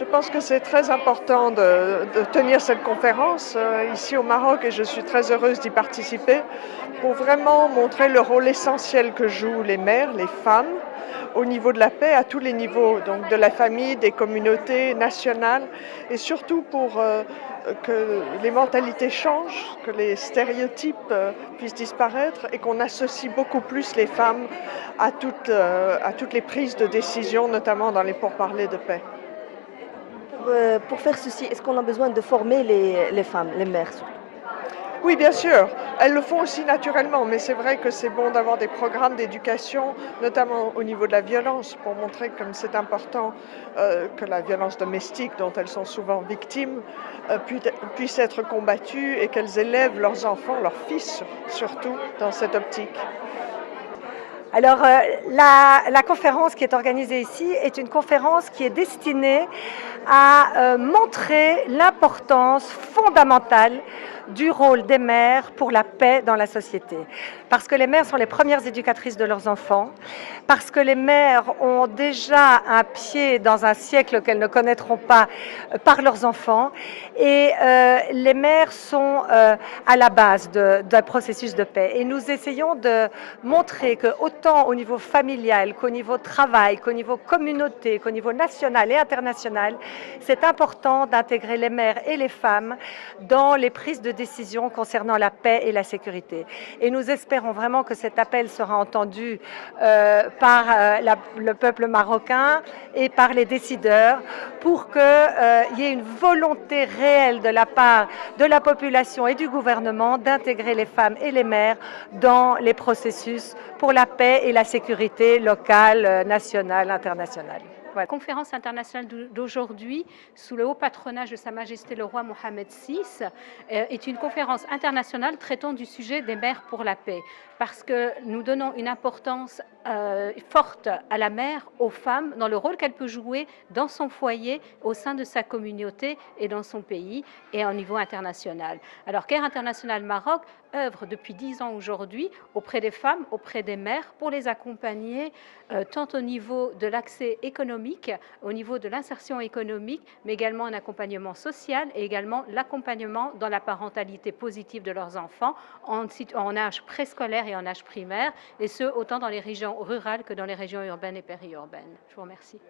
Je pense que c'est très important de tenir cette conférence ici au Maroc et je suis très heureuse d'y participer pour vraiment montrer le rôle essentiel que jouent les mères, les femmes, au niveau de la paix, à tous les niveaux, donc de la famille, des communautés nationales et surtout pour que les mentalités changent, que les stéréotypes puissent disparaître et qu'on associe beaucoup plus les femmes à toutes les prises de décision, notamment dans les pourparlers de paix. Pour faire ceci, est-ce qu'on a besoin de former les femmes, les mères surtout? Oui, bien sûr, elles le font aussi naturellement, mais c'est vrai que c'est bon d'avoir des programmes d'éducation, notamment au niveau de la violence, pour montrer comme c'est important que la violence domestique, dont elles sont souvent victimes, puisse être combattue et qu'elles élèvent leurs enfants, leurs fils surtout, dans cette optique. Alors, la conférence qui est organisée ici est une conférence qui est destinée à montrer l'importance fondamentale du rôle des mères pour la paix dans la société. Parce que les mères sont les premières éducatrices de leurs enfants, parce que les mères ont déjà un pied dans un siècle qu'elles ne connaîtront pas par leurs enfants, et les mères sont à la base d'un processus de paix. Et nous essayons de montrer que autant au niveau familial qu'au niveau travail, qu'au niveau communauté, qu'au niveau national et international, c'est important d'intégrer les mères et les femmes dans les prises de décision concernant la paix et la sécurité. Et nous espérons vraiment que cet appel sera entendu par le peuple marocain et par les décideurs pour qu'il y ait une volonté réelle de la part de la population et du gouvernement d'intégrer les femmes et les mères dans les processus pour la paix et la sécurité locale, nationale, internationale. La conférence internationale d'aujourd'hui, sous le haut patronage de Sa Majesté le roi Mohammed VI, est une conférence internationale traitant du sujet des mères pour la paix, parce que nous donnons une importance forte à la mère, aux femmes, dans le rôle qu'elle peut jouer dans son foyer, au sein de sa communauté et dans son pays, et au niveau international. Alors Care International Maroc œuvre depuis 10 ans aujourd'hui auprès des femmes, auprès des mères, pour les accompagner tant au niveau de l'accès économique, au niveau de l'insertion économique, mais également un accompagnement social et également l'accompagnement dans la parentalité positive de leurs enfants en âge préscolaire et en âge primaire, et ce, autant dans les régions rurales que dans les régions urbaines et périurbaines. Je vous remercie.